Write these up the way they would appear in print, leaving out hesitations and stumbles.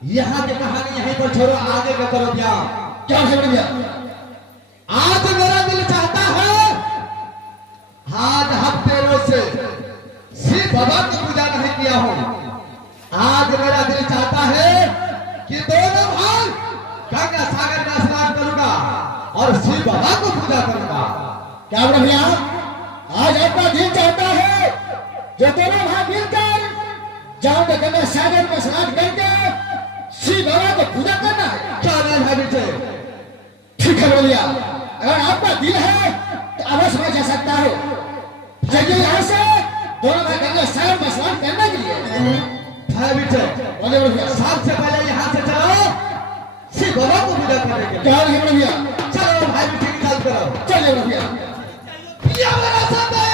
यहाँ की कहानी यहीं पर छोड़ो, आगे का करो भैया। क्या है भैया? आज मेरा दिल चाहता है, आज हफ्ते रोज से शिव बाबा की पूजा नहीं किया हूँ। आज मेरा दिल चाहता है कि दोनों भाई गंगा सागर में स्नान करूंगा और शिव बाबा को पूजा करूंगा। क्या बोला भैया? आज आपका दिल चाहता है जो दोनों भाई मिलकर जाओगे गंगा सागर में स्नान करके शिव बाबा को पूजा करना है। क्या नहीं है बेटे? ठीक है भैया, अगर आपका दिल है तो अवश्य मैं जा सकता हूँ। चलिए यहाँ से दोनों भाई गंगा सागर में स्नान करने के लिए। है बेटे, बोले भैया। सबसे पहले यहाँ से चलो शिव बाबा को पूजा करने के लिए। क्या है भैया? चलो भाई बेटे की चाल करो। चलिए भैया। या मेरा संदेश,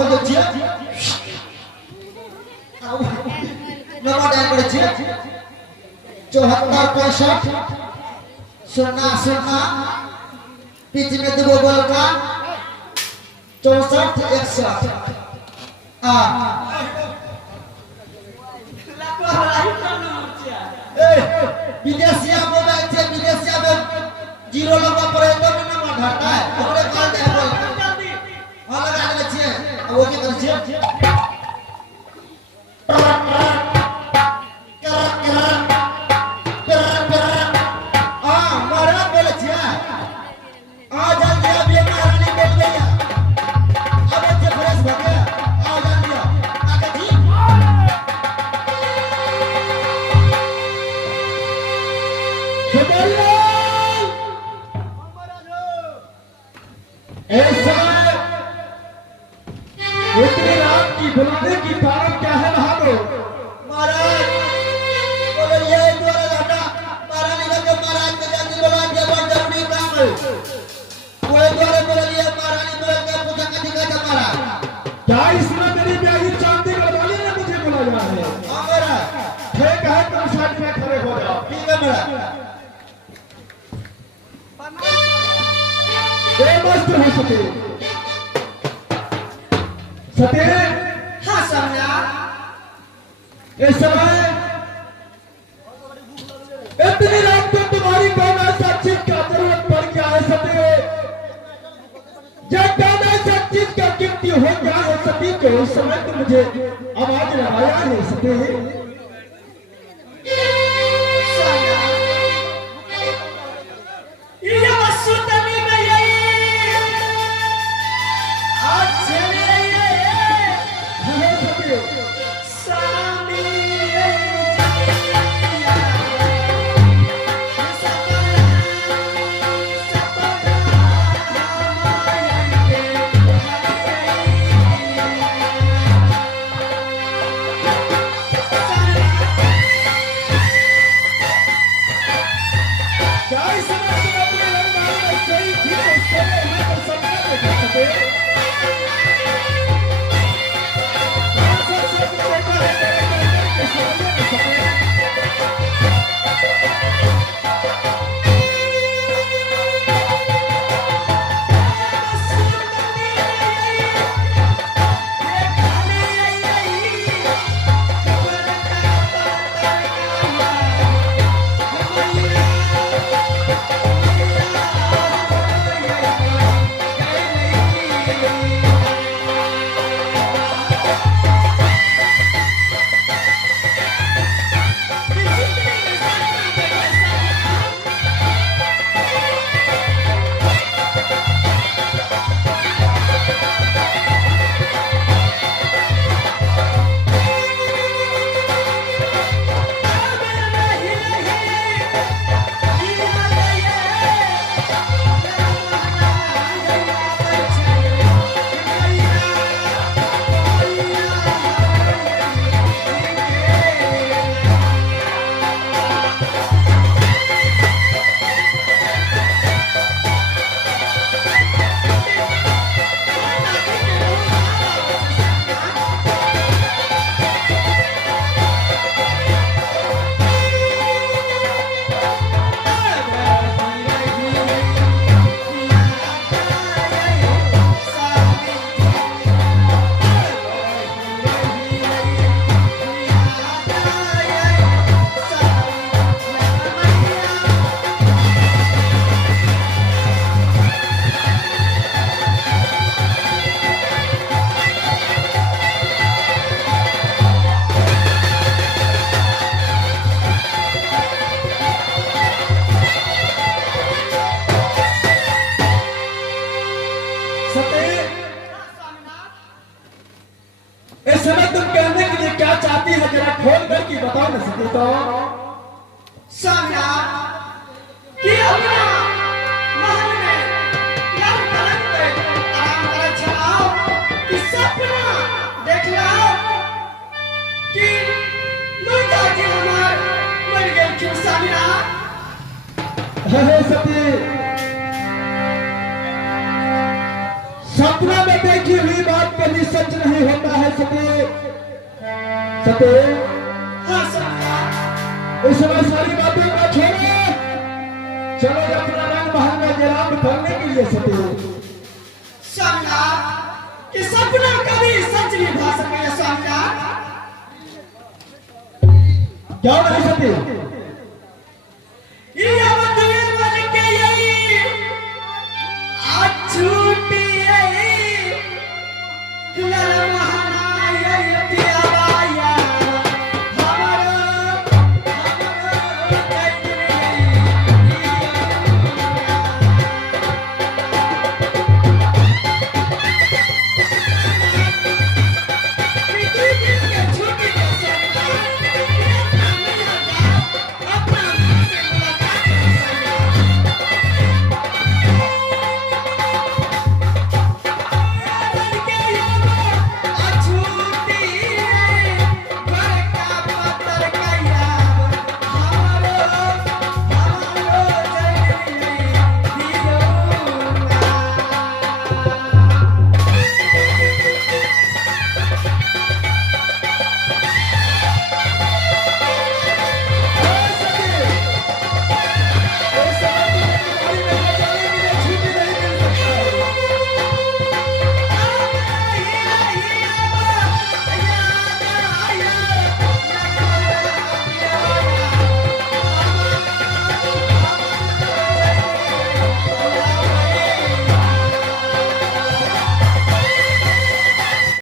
खोल छियै नंबर डायल करै छियै 74 65 0 बीच में दूगो गोल का 64 61 विदेशिया मोबाइल से विदेशिया में जीरो लगा पड़े तो नंबर घटता है हमरे कॉल दे हां लगा दे छियै वो के कर छियै इतनी रात की बुलाने की कारण क्या है बहादुर? महाराज बोले ये द्वारा घटा महाराज निकल के महाराज के जल्दी बुला के बहुत जरूरी काम है कोई द्वारा बोले ये महारानी बोले के पूछा का दिखा था महाराज क्या इसमें मेरी ब्याही चांदी गढ़वाली ने मुझे बुलाया है? हां महाराज ठीक है तुम साइड में खड़े हो जाओ। ठीक है महाराज मस्त हो सके सते हां सम्राट इस समय इतनी रात को तुम्हारी कौन ऐसा चीज का जरूरत पड़ गया है सते जब कौन ऐसा चीज का कीमती हो गया है सती को उस समय तो मुझे आवाज लगाया है सते ये वस्तु तभी में यही आज से इस समय तुम कहने के लिए क्या चाहती है जरा खोल कर की बता न सके तो सम्राट कि अपना महल में लग पलंग पे आराम कर चलाओ कि सपना देख लो कि मुर्दा जी हमार मर गए क्यों सम्राट अरे सती सपना में देखी हुई बात कभी सच नहीं होता है सते। सते हाँ सम्राट, इस समय सारी बातें को छोड़ो, चलो अपना रंग महल में जयराम करने के लिए सते। सम्राट कि सपना कभी सच नहीं भा सके सम्राट। क्यों नहीं सते? ये